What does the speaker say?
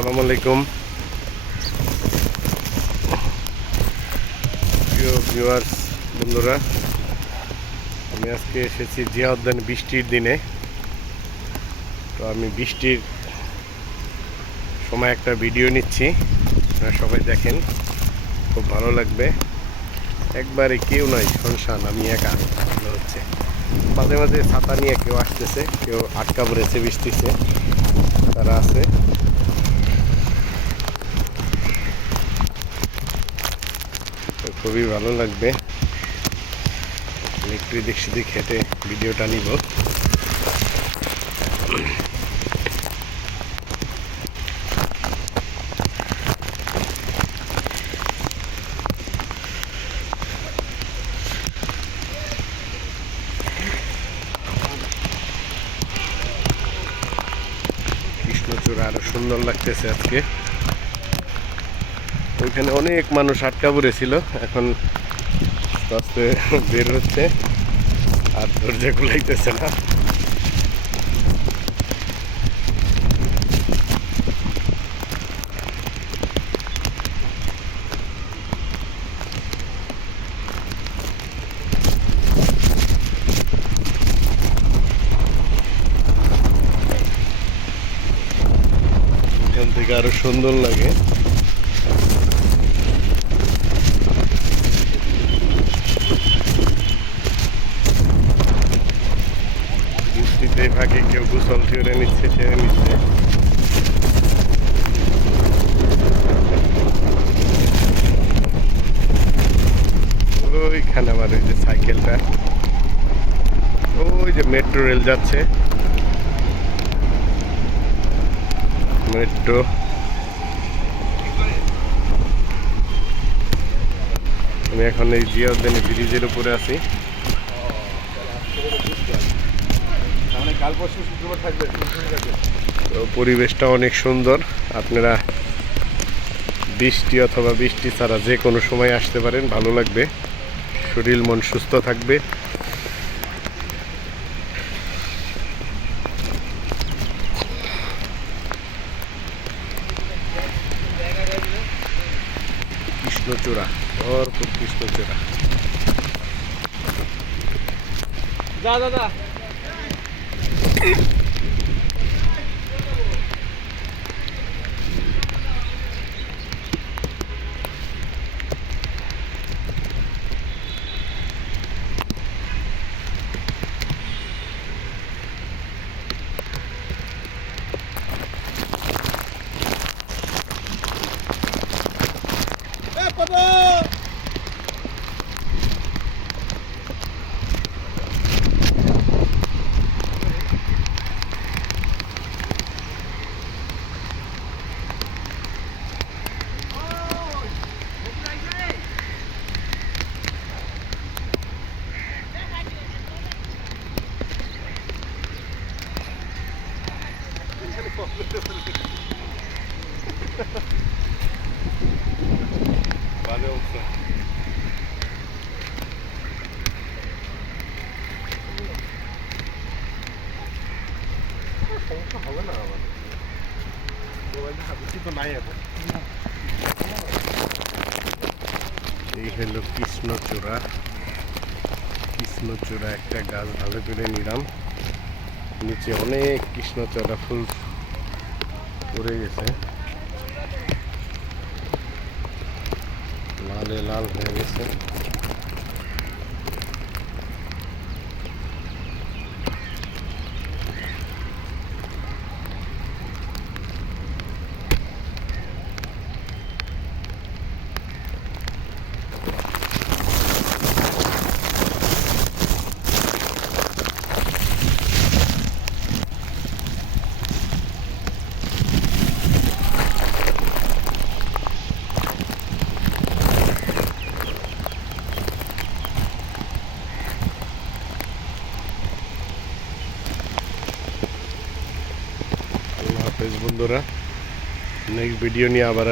আসসালামু আলাইকুম প্রিয় ভিউয়ার্স বন্ধুরা, আমি আজকে এসেছি জিয়া উদ্যানে বৃষ্টির দিনে। তো আমি বৃষ্টির সময় একটা ভিডিও নিচ্ছি, আপনারা সবাই দেখেন, খুব ভালো লাগবে। একবারে কেউ নয়, শুনশান, আমি একা মনে হচ্ছে। মাঝে মাঝে ছাতা নিয়ে কেউ আসতেছে, কেউ আটকা পড়েছে বৃষ্টিতে, তারা আছে। তো খুবই ভালো লাগবে। একটু দিক সেদিক হেঁটে ভিডিওটা নিব। কৃষ্ণচূড়া আরো সুন্দর লাগতেছে আজকে। ওইখানে অনেক মানুষ আটকা পড়েছিল, এখন আস্তে আস্তে বের হচ্ছে, আর দরজা খুলাইতেছে না। এখান থেকে আরো সুন্দর লাগে। বৃষ্টিতে ফাঁকে কেউ গোসল সেরে নিচ্ছে। ওইখানে আমার ওই যে সাইকেলটা, ওই যে মেট্রো রেল যাচ্ছে, মেট্রো। আমি এখন এই জিয়া উদ্যানে ব্রিজের উপরে আছি। তো পরিবেশটা অনেক সুন্দর। আপনারা বৃষ্টি অথবা বৃষ্টি ছাড়া যে কোনো সময় আসতে পারেন, ভালো লাগবে, শরীর মন সুস্থ থাকবে। কৃষ্ণচূড়া, ভরপুর কৃষ্ণচূড়া। দাদা ভালো অবস্থা। সমস্যা হবে না আমার মোবাইলটা হাতে তো নাই এখন। এই হলো কৃষ্ণচূড়া। কৃষ্ণচূড়া একটা গাছ ভালো করে নিলাম, নিচে অনেক কৃষ্ণচূড়া ফুল পড়ে গেছে, লালে লাল হয়ে গেছে। আল্লাহ হাফেজ বন্ধুরা, নেক্সট ভিডিও নিয়ে আবার